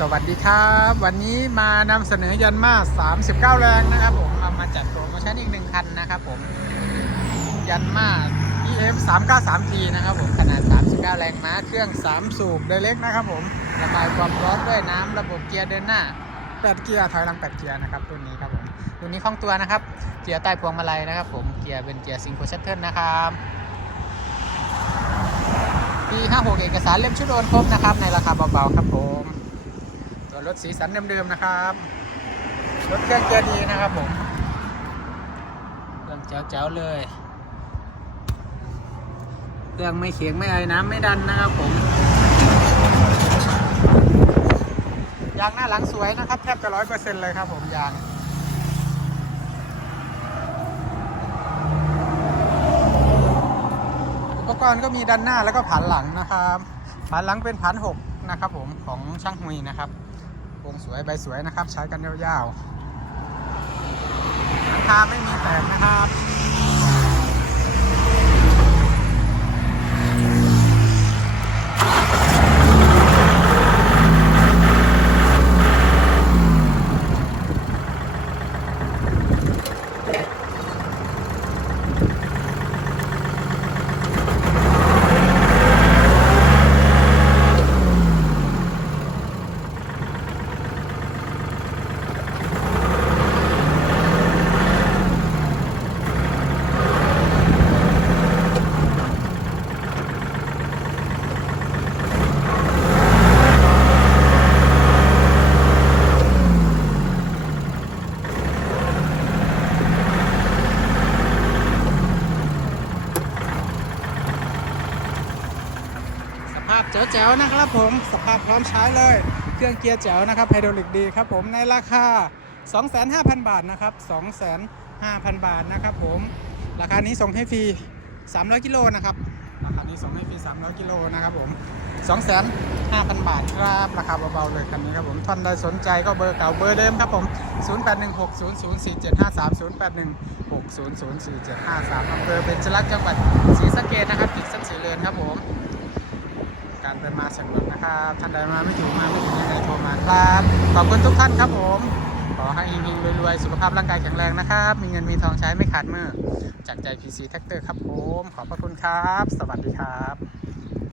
สวัสดีครับ วันนี้มานำเสนอยันมา 39 แรงนะครับผมเอามาจัดโปรโมชั่นอีกหนึ่งคันนะครับผม ยันมา EF 393T นะครับผมขนาด 39 แรงม้าเครื่อง 3 สูบไดเล็กนะครับผมระบายความร้อนด้วยน้ำระบบเกียร์เดินหน้า 8 เกียร์ถอยหลัง 8 เกียร์นะครับรุ่นนี้ครับผมรุ่นนี้คล่องตัวนะครับ เกียร์ใต้พวงมาลัยนะครับผมเกียร์เป็นเกียร์ซิงโครชัตเทิลนะครับปี56 เอกสารเล่มชุดโอนครบนะครับ ในราคาเบาๆครับผม รถสีสันเดิมๆนะครับ รถเครื่องเกียร์ดีนะครับผมเครื่องแจ๋วๆเลยเครื่องไม่เขียงไม่ไอน้ำไม่ดันนะครับผมยางหน้าหลังสวยนะครับแทบจะร้อยเปอร์เซ็นต์เลยครับผมยางอุปกรณ์ก็มีด้านหน้าแล้วก็ผันหลังนะครับผันหลังเป็นผันหกนะครับผมของช่างหุยนะครับ วงสวยใบสวยนะครับ ใช้กันยาวๆราคาไม่มีแตกนะครับ ภาพแจ๋วๆนะครับผมสภาพพร้อมใช้เลย เครื่องเกียร์แจ๋วนะครับไฮดรอลิกดีครับผมในราคา 25,000บาทนะครับ 25,000 บาทนะครับผม ราคานี้ส่งให้ฟรี 300 กิโลนะครับราคานี้ส่งให้ฟรี 300 กิโลนะครับผม 25,000 บาทครับราคาเบาๆเลยคันนี้ครับผมท่านใดสนใจก็เบอร์เก่าเบอร์เดิมครับผม 0816004753 0816004753อำเภอเบญจรักษ์จังหวัดศรีสะเกษนะครับติดสันสีเรือนครับผม ไปมาสะดวกนะครับท่านใดมาไม่ถึงมาไม่ถึงยังไงโทรมาครับ ขอบคุณทุกท่านครับผม ขอให้เฮงๆรวยๆ สุขภาพร่างกายแข็งแรงนะครับ มีเงินมีทองใช้ไม่ขาดมือจากใจ PC Tractor ครับผม ขอบพระคุณครับ สวัสดีครับ